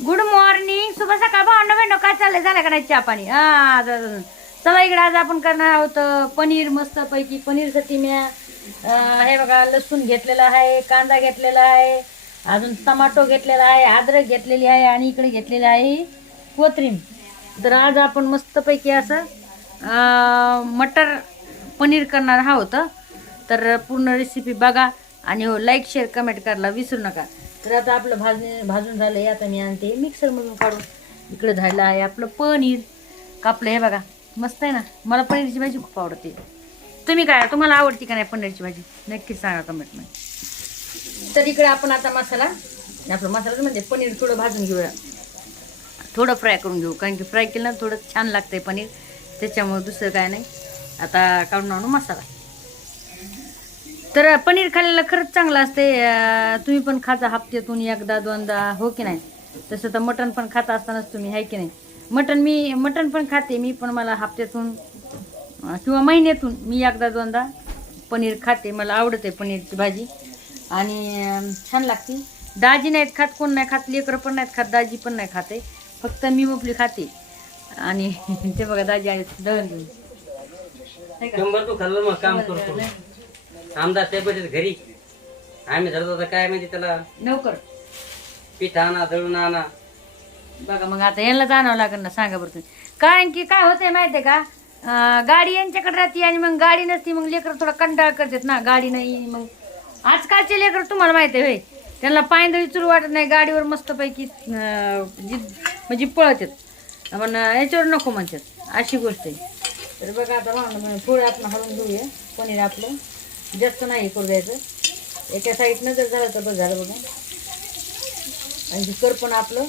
Good morning, शुभ सकाळ भावंड बहिण. काय चाललंय, झालं का नाही चहा पाणी? चला इकडे आज आपण करणार आहोत पनीर. मस्त पैकी पनीरसाठी मी हे बघा लसूण घेतलेला आहे, कांदा घेतलेला आहे, अजून टमाटो घेतलेला आहे, अद्रक घेतलेली आहे आणि इकडे घेतलेली आहे कोथिंबीर. तर आज आपण मस्तपैकी असं मटर पनीर करणार आहोत. तर पूर्ण रेसिपी बघा आणि हो लाईक शेअर कमेंट करायला विसरू नका. तर आता आपलं भाजून झालं आहे. आता मी आणते मिक्सरमधून काढून. इकडे झालं आहे आपलं पनीर कापलं. हे बघा मस्त आहे ना. मला पनीरची भाजी खूप आवडते. तुम्हाला आवडते का नाही पनीरची भाजी? नक्कीच सांगा कमेंटमध्ये. तर इकडे आपण आता आपलं मसाला म्हणजे पनीर थोडं भाजून घेऊया, थोडं फ्राय करून घेऊ. कारण की फ्राय केलं ना थोडं छान लागतंय पनीर, त्याच्यामुळे दुसरं काय नाही. आता काढून आणू मसाला. तर पनीर खाल्लेलं खरंच चांगलं असते. तुम्ही पण खाता हप्त्यातून एकदा दोनदा, हो की नाही? तसं तर मटण पण खाता असतानाच तुम्ही, आहे की नाही? मटण पण खाते मी, पण मला हप्त्यातून किंवा महिन्यातून मी एकदा दोनदा पनीर खाते. मला आवडते पनीरची भाजी आणि छान लागते. दाजी नाहीत खात, कोण नाही खात, लेकरं पण नाहीत खात, दाजी पण नाही खाते, फक्त मी आपली खाते. आणि ते बघा दाजी आहे दळण घेऊन. तू खाल्लं मग काम करतो आमदार त्या घरी आम्ही धरत होता काय म्हणजे त्याला लवकर पीठ आणा दळून आणा. बघा मग आता यांना जाणावं लागेल ना, सांगा बरं तुम्ही. कारण की काय होतंय माहितीये का, गाडी यांच्याकडे राहते आणि मग गाडी नसती, मग लेकर थोडा कंटाळ करतात ना. गाडी नाही, मग आजकालचे लेकर तुम्हाला माहिती आहे, त्यांना पायंदळी चुरू वाटत नाही, गाडीवर मस्तपैकी म्हणजे पळतात, पण याच्यावर नको म्हणतात, अशी गोष्ट आहे. तर बघा आता थोडं आपण हलवून घेऊया पनीर. आपलं जास्त नाही करू द्यायचं, एका साईडनं जर झालं तर बस झालं बघा. आणि करपण आपलं